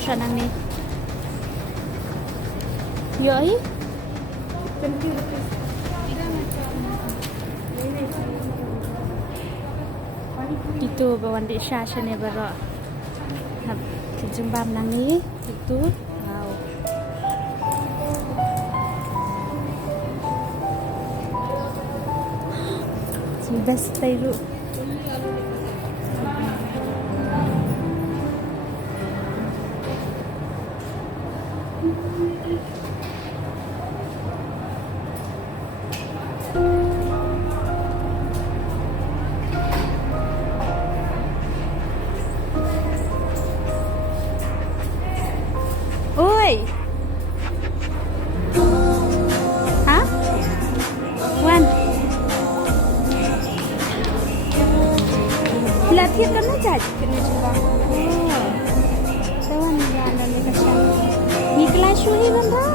siya nang ni. Yoi? 20 rupees. Itu bawan di siya ni baro. Hab kijumbam nang ni. Itu. Wow. Best tayo. Oi. Ha? Wan. Latih kan aja. Kena cuba. Sawan ni anda ni kasih. Ni kelas shui benda.